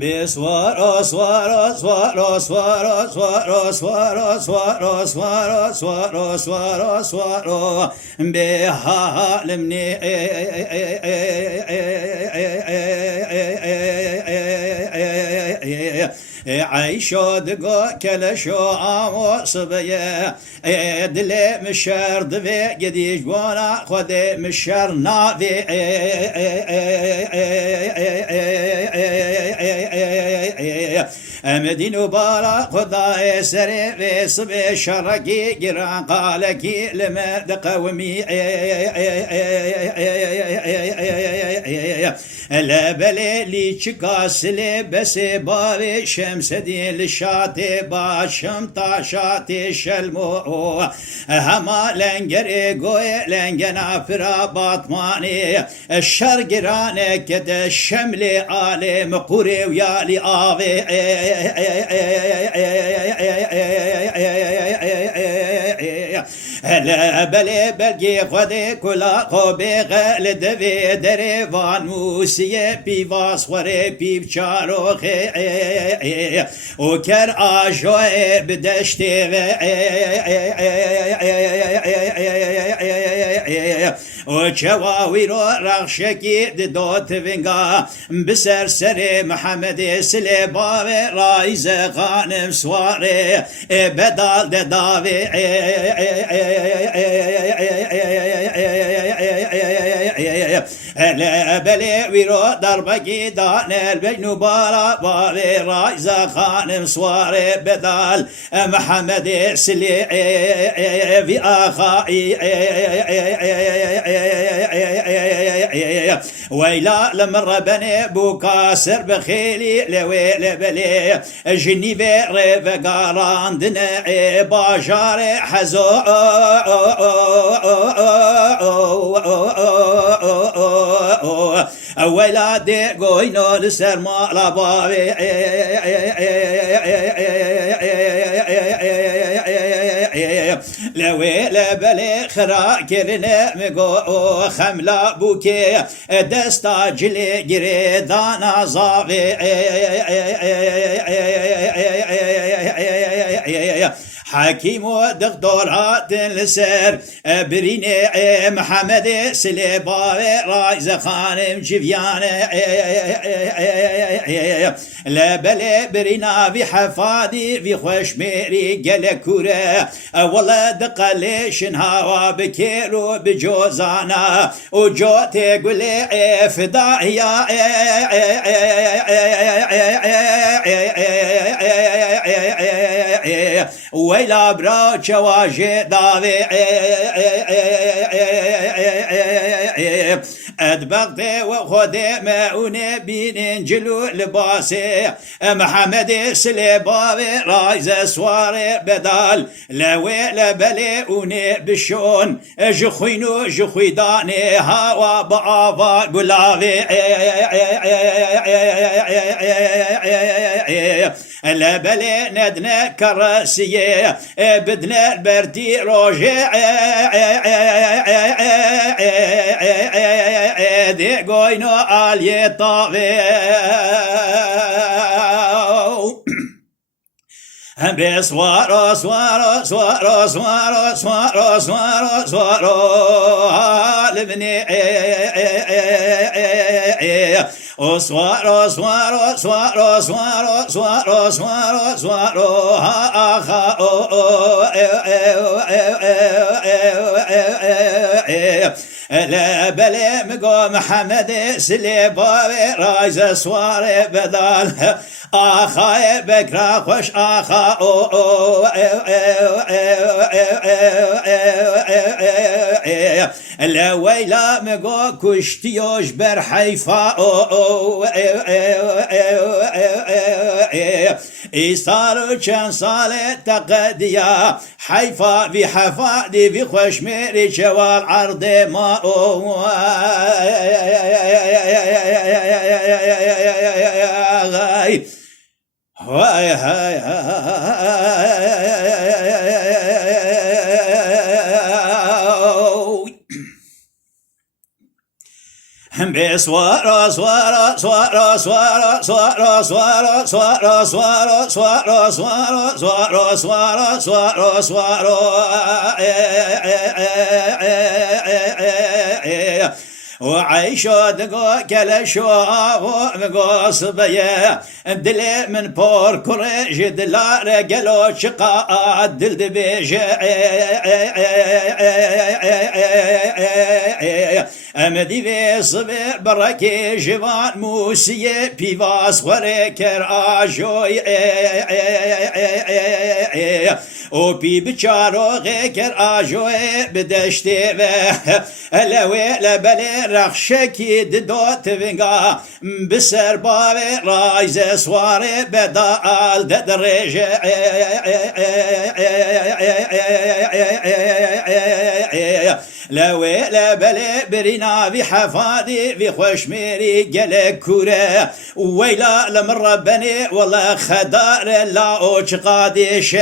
بسوارو سوارو سوارو سوارو سوارو سوارو سوارو سوارو سوارو سوارو سوارو بهالمني عيشو دقو كلشو عمو صبيه دلي مشار دفي قديش قونا خدي مشار نافي مدينو بارا خداي سري في صبي شرقي قران قالكي لمد قومي لا بلي لي تشكاسلي بس باري شمس دي لشاتي باشم تاشاتي شلمو هما لنجري قوي لنجنا فرا باطماني الشرقراني كده الشملي آلي مقوري ويالي آوي لا بلي بلقي خدي كلا خوبي غال دفي دريفان موسيي بي فاسوري بي بشاروخي وكر آجوي بدشتي وشواويرو رغشكي دودوت فينغا بسر سري محمد سليباوي رايز غانم سواري بدال دداوي لا بلي ويرو دربكي دان البجنو بارا باري رايزا خانم سواري بدال محمد سلي في آخائي ويلا لمر بني بوكاسر بخيلي لويل بلي جني بيري فقاران دنا باشاري حزو ولادي قوينو لسر مالا بابي لويل بلي خرا كرنا مقو خملا بوكي دستا جلي جري دانا زاوي حكيم ودكتورات لسر بريني محمد سليباوي رايز خانم جفيان لا بلي برينا في حفادي في خوشميري قلكورة والله دقليش هوا بكيرو بجوزانا وجوتي قولي فدايا ويلا برا شواجي داوي ادبغتي وخدي ماوني بين جلو لباسي محمد سليباوي رايز سواري بدال لويل بليوني بشون جخوينو جخويداني هوا بعافا قلاوي لا بلي ندنا كراسية بدنا البردي روجي دي قوينو آلي طاوي بسوارو سوارو سوارو سوارو سوارو سوارو سوارو لبني سوارو سوارو سوارو سوارو سوارو سوارو سوارو آخا لا بلي مقو محمد سليباوي رايز سواري بدال آخا بكرا خوش آخا لا ويلا مقو كشتيوش بر حيفا إيصارو كان صالة تقديا حيفا في حفادي في خوشميري شوال عرض ما هاي بسوارو سوارو سوارو سوارو سوارو سوارو سوارو سوارو سوارو سوارو سوارو سوارو سوارو سوارو وعيشو دقو كلشو دقو صبية دلي من بور كوريج دلار قلو شقا دل دبيج امدي في صبي بركي جوان موسية بيواس وريكر آجوي و بي بچارو غيكر آجوي بدشتي لوي لبلي رخشكي ددوت فينغا بسر باوي رايز سواري بدال ددريج لوي لبلي برينا في حفادي في خوشميري قلق كوره ويلا لمر بني والله خدار لا اوش قادش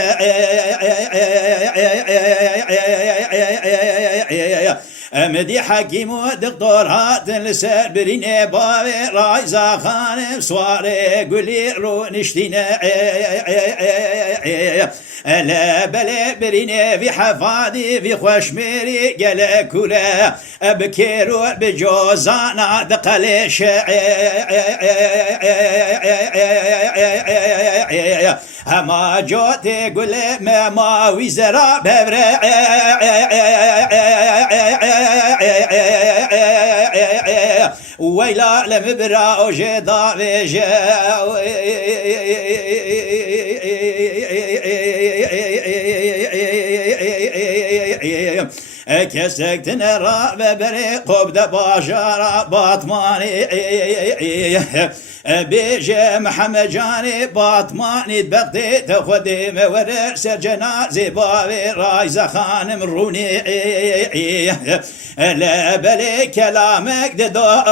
امدي حكيم ودكتور هات لسر بريني باوي رايزا خانم سواري قولي رو نشتينا لا بلا بريني في حفادي في خوشميري قال كولا بكيرو بجوزانا دقليش هما جوتي قول ما وزراء ببرع ويلا لمبرا وجدا بيجا كسكت نرى ببري قبض باشارة باطماني بيجي محمد جاني باطماني بغدي تخدي مورر سجنازي بابي رايزة خانم روني لا بلي كلامك ددو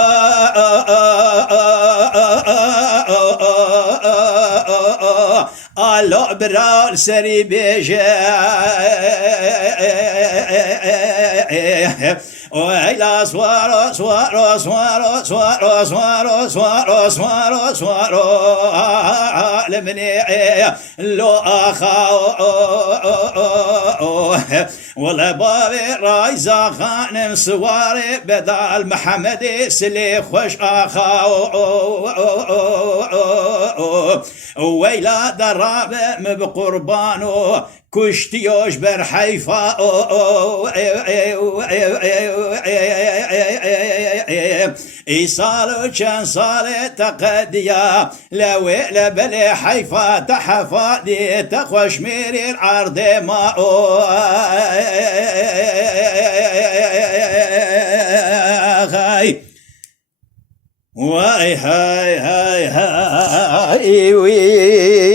الله برال سري بيجي وإلا سوارو سوارو سوارو سوارو سوارو سوارو سوارو سوارو لمني لو أخاو ولا بابي رايزا خانم سواري بدال محمد سلي خوش أخاو ويلا درابة مبقربانو كشتيوش برحيفا إيصالو كان صالي تقديا لوي لبلي حيفا تحفا دي تخوش ميري العرض ماءو واي هاي هاي هاي وي